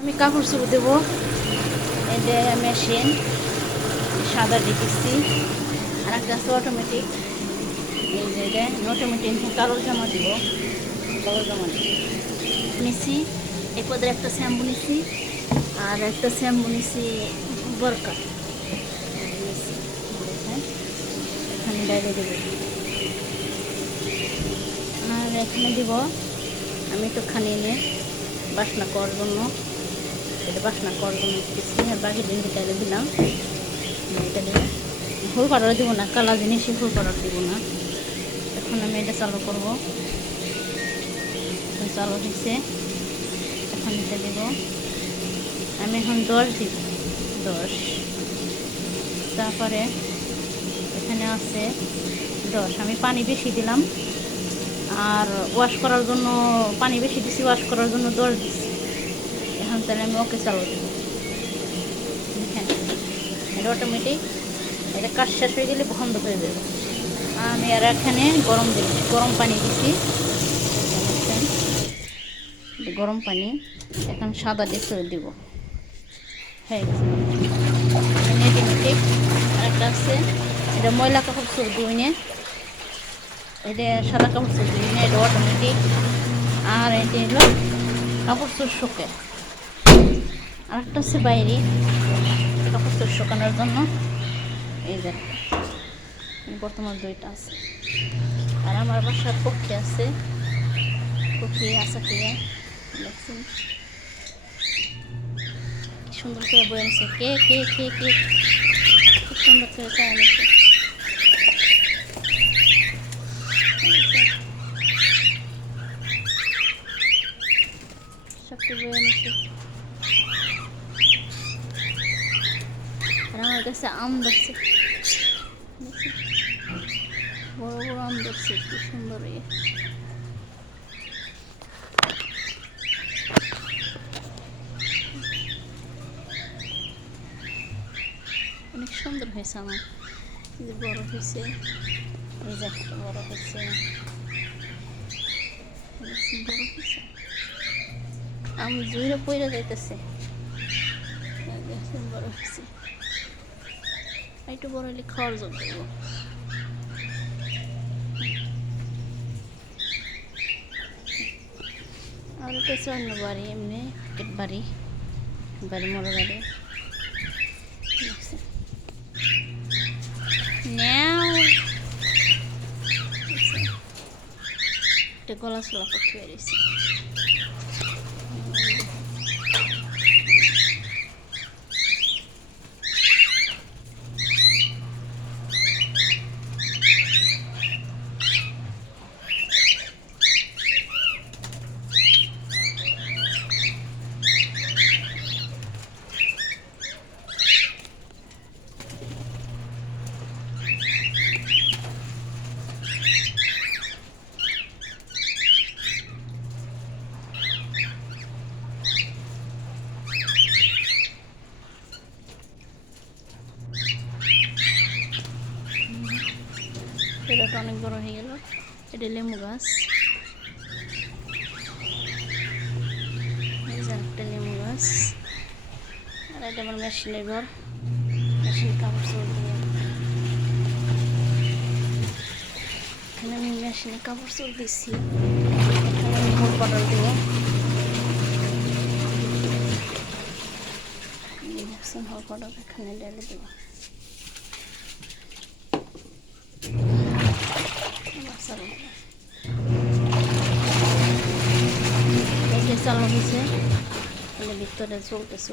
আমি কাপড় চোপড় দেবো, এটা মেশিন সাদা দিতেছি, আর একটা আছে অটোমেটিক। এই যে এটা অটোমেটিক কালোর জামা দিব, কালোর জামা নিছি। এই পদের একটা শ্যাম্পু নিছি, আর একটা শ্যাম্পু নিছি বরকা নিছি। দেখেন এখানে ডাইলে দেবো, আর এখানে দিব আমি তো খানি নিয়ে বাসনা করার জন্য, এটা বাসনা করার জন্য দিচ্ছি। আর বাকি দিন ডাইলে দিলাম, এটা দিয়ে ফুল পাউডার দিব না, কালা জিনিসই ফুল পাউডার দিব না। এখন আমি এটা চালু করব, চালু হয়েছে। এখন এটা দেব আমি, এখন 10 দিব, 10। তারপরে এখানে আছে 10, আমি পানি বেশি দিলাম, আর ওয়াশ করার জন্য পানি বেশি দিছি, ওয়াশ করার জন্য 10 দিচ্ছি। এখন তাহলে আমি ওকে চালু দেব। হ্যাঁ, এটা অটোমেটিক, এটা কাজ শেষ হয়ে গেলে বন্ধ হয়ে যাবে। আমি আর এখানে গরম পানি দিছি, গরম পানি। এখন সাদা ডিসেল দিব। হ্যাঁ, অটোমেটিক। আরেকটা আছে, এটা ময়লা কাপড় চোপড় ধুই নে, এটা সাদা কাপড় চোপড় ধুই নে, এটা অটোমেটিক। আর এটা হলো কাপড় চোপড় শুকে। আরেকটা আছে বাইরে, কাপড় চোপড় শুকানোর জন্য। এই যে বর্তমান 2টা আছে। আর আমার বাসার পক্ষে আছে, পক্ষে আসা খেয়ে দেখছেন কি সুন্দর করে বয়ে নিছে, কে কে কে কে খুব সুন্দর করে চায় নিছে। সবটি বয়ে নিছে। আর আমার কাছে আম ধরছে, বড় বড় আম ধরছে, কি সুন্দর। অনেক সুন্দর হয়েছে আমার, যে বড় হয়েছে, এই যে একটা বড় হয়েছে, বড় হয়েছে। আম জুড়ে পড়ে যাইতেছে, বড় হয়েছে। একটু বড় হলে খাওয়ার জন্য দেবো। আর এটা হচ্ছে অন্য বাড়ি, এমনি হাটের বাড়ি, বাড়ি মরো বাড়ি। এটা গলা চলা করতে পেরেছি। এটা অনেক বড় হয়ে গেল। এটা লেবু গাছ, একটা লেবু গাছ। আর এটা আমার মেশিনের ঘর, মেশিন কাপড় চোপড় দিয়ে। এখানে আমি মেশিনে কাপড় চোপড় দিচ্ছি, এখানে আমি ফুল পাউডার দেবো। দেখছেন ফুল পাউডার এখানে ঢেলে দেবো। চালু হয়েছে, ভিতরে চলতেছে।